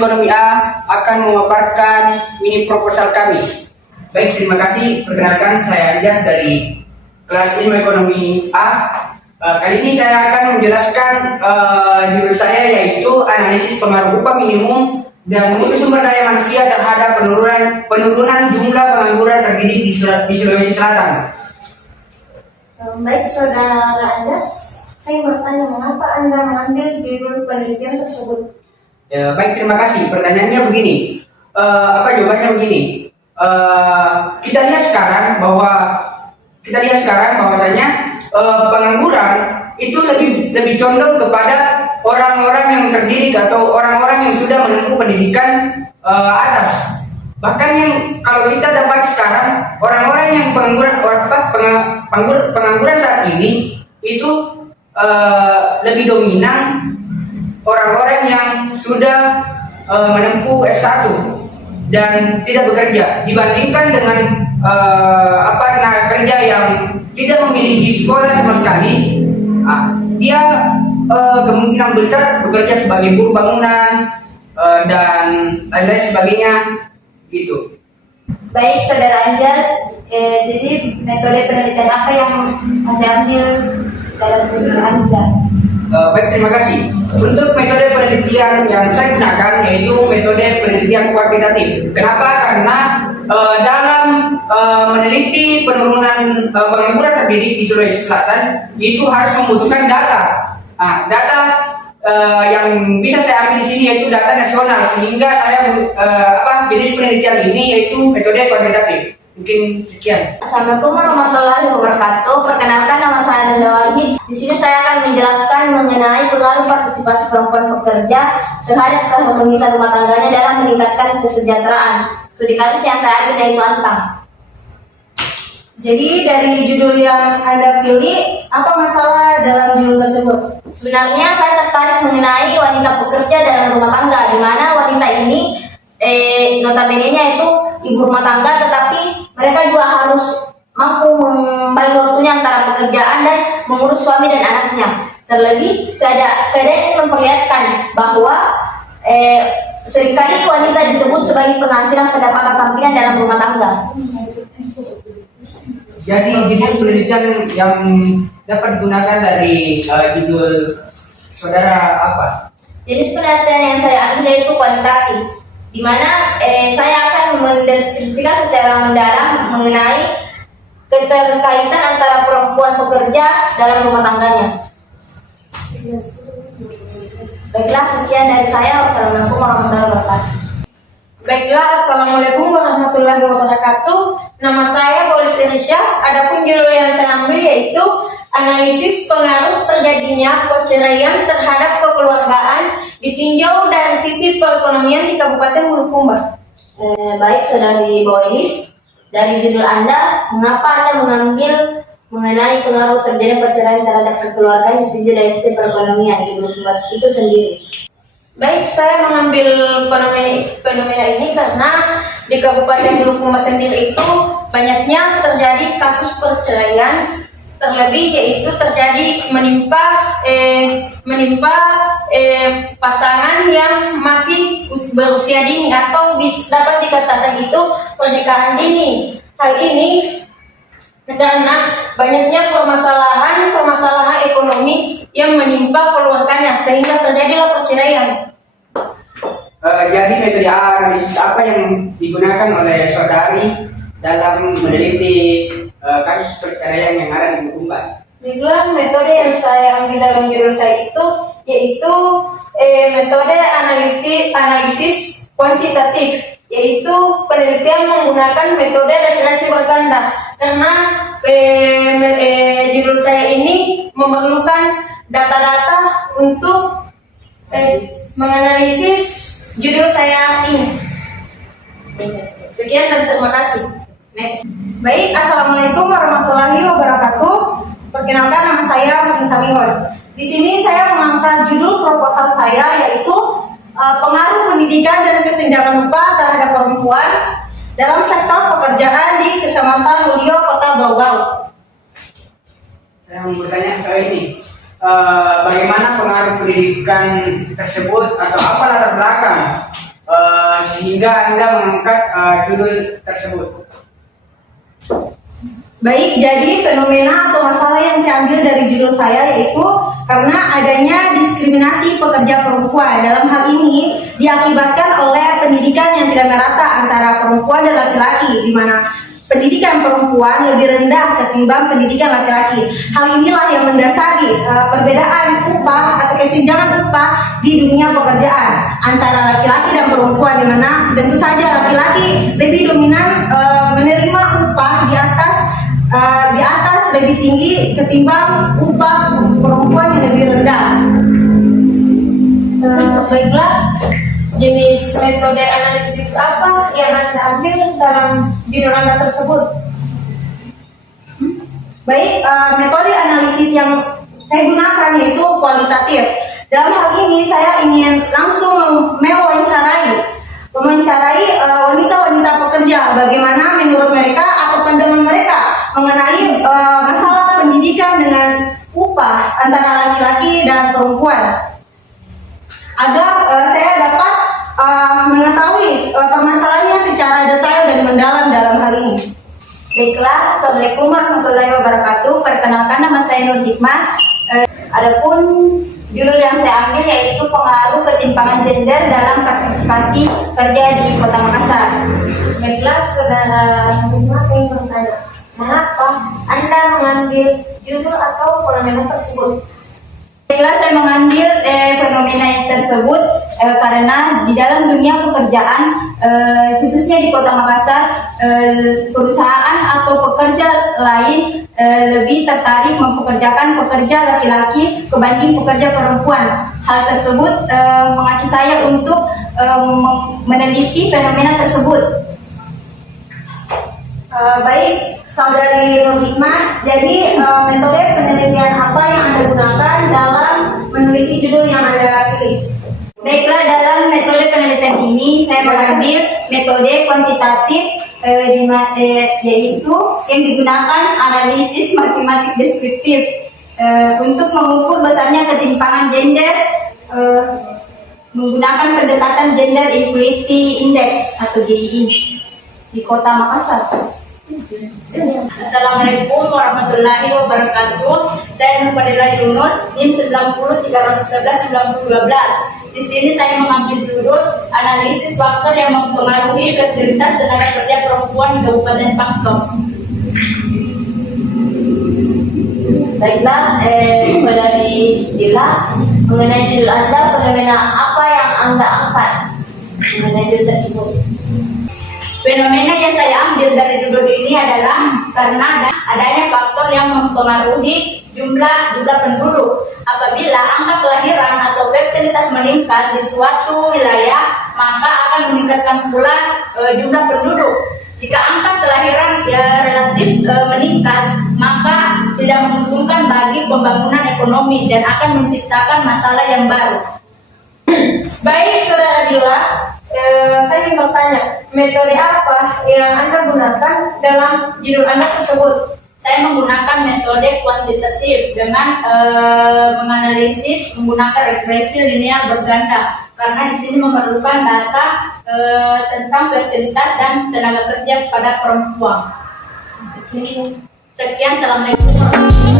Ekonomi A akan memaparkan mini proposal kami. Baik, terima kasih. Perkenalkan, saya Anjas dari kelas Ilmu Ekonomi A. Kali ini saya akan menjelaskan judul saya, yaitu analisis pengaruh upah minimum dan mutu sumber daya manusia terhadap penurunan jumlah pengangguran terdidik di Sulawesi Selatan. Baik, Saudara Anjas, saya bertanya mengapa Anda mengambil judul penelitian tersebut? Baik, terima kasih. Pertanyaannya begini, jawabannya begini. Kita lihat sekarang bahwasanya pengangguran itu lebih condong kepada orang-orang yang terdidik atau orang-orang yang sudah menempuh pendidikan atas. Bahkan yang kalau kita dapat sekarang, orang-orang yang pengangguran saat ini itu lebih dominan orang-orang yang sudah menempuh S1 dan tidak bekerja dibandingkan dengan tenaga kerja yang tidak memiliki sekolah sama sekali. Dia kemungkinan besar bekerja sebagai buruh bangunan dan lain-lain sebagainya gitu. Baik, Saudara Anjas, jadi metode penelitian apa yang Anda ambil dalam judul Anda? Baik, terima kasih. Untuk metode penelitian yang saya gunakan yaitu metode penelitian kuantitatif. Kenapa? Karena dalam meneliti penurunan pengangguran terdidik di Sulawesi Selatan itu harus membutuhkan data. Data yang bisa saya ambil di sini yaitu data nasional, sehingga saya jenis penelitian ini yaitu metode kuantitatif. Mungkin sekian. Assalamualaikum warahmatullahi wabarakatuh. Perkenalkan, nama saya Nanda Wahid. Di sini saya akan menjelaskan mengenai pengaruh partisipasi perempuan pekerja terhadap keharmonisan rumah tangganya dalam meningkatkan kesejahteraan. Studi kasus yang saya ambil yaitu Antang. Jadi dari judul yang Anda pilih, apa masalah dalam judul tersebut? Sebenarnya saya tertarik mengenai wanita pekerja dalam rumah tangga, di mana wanita ini notabene-nya itu ibu rumah tangga, tetapi mereka juga harus mampu membagi waktunya antara pekerjaan dan mengurus suami dan anaknya. Terlebih, keadaan ini memperlihatkan bahwa seringkali wanita disebut sebagai penghasilan pendapatan sampingan dalam rumah tangga. Jadi jenis penelitian yang dapat digunakan dari judul saudara apa? Jenis penelitian yang saya ambil yaitu kuantitatif, di mana saya akan mendeskripsikan secara mendalam mengenai keterkaitan antara perempuan pekerja dalam rumah tangganya. Baiklah, sekian dari saya. Wassalamualaikum warahmatullahi wabarakatuh. Baiklah, Assalamualaikum warahmatullahi wabarakatuh. Nama saya Polis Indonesia. Adapun judul yang saya ambil yaitu analisis pengaruh terjadinya perceraian terhadap kekeluargaan ditinjau dari sisi perekonomian di Kabupaten Bulukumba. Baik, Saudari Boenis, dari judul Anda, mengapa Anda mengambil mengenai pengaruh terjadinya perceraian terhadap kekeluargaan ditinjau dari sisi perekonomian di Bulukumba itu sendiri? Baik, saya mengambil fenomena ini karena di Kabupaten Bulukumba sendiri itu banyaknya terjadi kasus perceraian, terlebih yaitu terjadi menimpa pasangan yang masih berusia dini atau dapat dikatakan itu pernikahan dini. Hal ini karena banyaknya permasalahan ekonomi yang menimpa keluarganya sehingga terjadilah perceraian. Jadi metode analisis apa yang digunakan oleh saudari dalam meneliti kasus perceraian yang ada di Bulukumba? Baiklah, metode yang saya ambil dalam judul saya itu yaitu metode analisis kuantitatif, yaitu penelitian menggunakan metode regresi berganda. Karena judul saya ini memerlukan data-data untuk menganalisis judul saya ini. Sekian dan terima kasih. Next. Baik, Assalamualaikum warahmatullahi wabarakatuh. Perkenalkan, nama saya Marisa Mihol. Di sini saya mengangkat judul proposal saya yaitu pengaruh pendidikan dan kesenjangan upah terhadap perempuan dalam sektor pekerjaan di Kecamatan Mulyo, Kota Bau-Bau. Saya mau bertanya soal ini. Bagaimana pengaruh pendidikan tersebut atau apa latar belakang sehingga Anda mengangkat judul tersebut? Baik, jadi fenomena atau masalah yang saya ambil dari judul saya yaitu karena adanya diskriminasi pekerja perempuan. Dalam hal ini diakibatkan oleh pendidikan yang tidak merata antara perempuan dan laki-laki, di mana pendidikan perempuan lebih rendah ketimbang pendidikan laki-laki. Hal inilah yang mendasari perbedaan upah atau kesenjangan upah di dunia pekerjaan antara laki-laki dan perempuan, di mana tentu saja laki-laki lebih dominan menerima upah di atas lebih tinggi ketimbang upah perempuan yang lebih rendah. Baiklah, jenis metode analisis apa yang Anda ambil dalam judul Anda tersebut? Baik, metode analisis yang saya gunakan yaitu kualitatif. Dalam hal ini saya ingin langsung mewawancarai wanita-wanita pekerja, bagaimana menurut mereka atau pandangan mereka mengenai masalah pendidikan dengan upah antara laki-laki dan perempuan, agar saya dapat mengetahui permasalahannya secara detail dan mendalam dalam hal ini. Baiklah, Assalamualaikum warahmatullahi wabarakatuh. Perkenalkan, nama saya Nur Hikmah. Adapun judul yang saya ambil yaitu pengaruh ketimpangan gender dalam partisipasi kerja di Kota Makassar. Baiklah, saudara Hikmah, saya ingin bertanya, mengapa Anda mengambil judul atau fenomena tersebut? Baiklah, saya mengambil fenomena yang tersebut karena di dalam dunia pekerjaan, khususnya di Kota Makassar, perusahaan atau pekerja lain lebih tertarik mempekerjakan pekerja laki-laki kebanding pekerja perempuan. Hal tersebut mengacu saya untuk meneliti fenomena tersebut. Baik, saudari Nur Hikmah, jadi metode penelitian apa yang Anda gunakan dalam meneliti judul yang Anda pilih? Baiklah, dalam metode penelitian ini saya mengambil metode kuantitatif yaitu yang digunakan analisis matematik deskriptif untuk mengukur besarnya ketimpangan gender menggunakan pendekatan Gender Equality Index atau GEI di Kota Makassar. Assalamualaikum warahmatullahi wabarakatuh. Saya Nur Fadila Yunus, NIM 90311912. Di sini saya mengambil judul analisis faktor yang mempengaruhi fertilitas tenaga kerja perempuan di Kabupaten Pangkep. Baiklah, saudari Dila, mengenai judul Anda, fenomena apa yang Anda angkat mengenai judul tersebut? Fenomena yang saya ambil dari judul ini adalah karena adanya faktor yang mempengaruhi jumlah penduduk. Apabila angka kelahiran atau fertilitas meningkat di suatu wilayah, maka akan meningkatkan pula jumlah penduduk. Jika angka kelahiran relatif meningkat, maka tidak menguntungkan bagi pembangunan ekonomi dan akan menciptakan masalah yang baru. Baik, saudara Dila, saya ingin bertanya, metode apa yang Anda gunakan dalam judul Anda tersebut? Saya menggunakan metode kuantitatif dengan menganalisis menggunakan regresi linear berganda, karena di sini memerlukan data tentang fertilitas dan tenaga kerja pada perempuan. Sekian, assalamualaikum warahmatullahi wabarakatuh.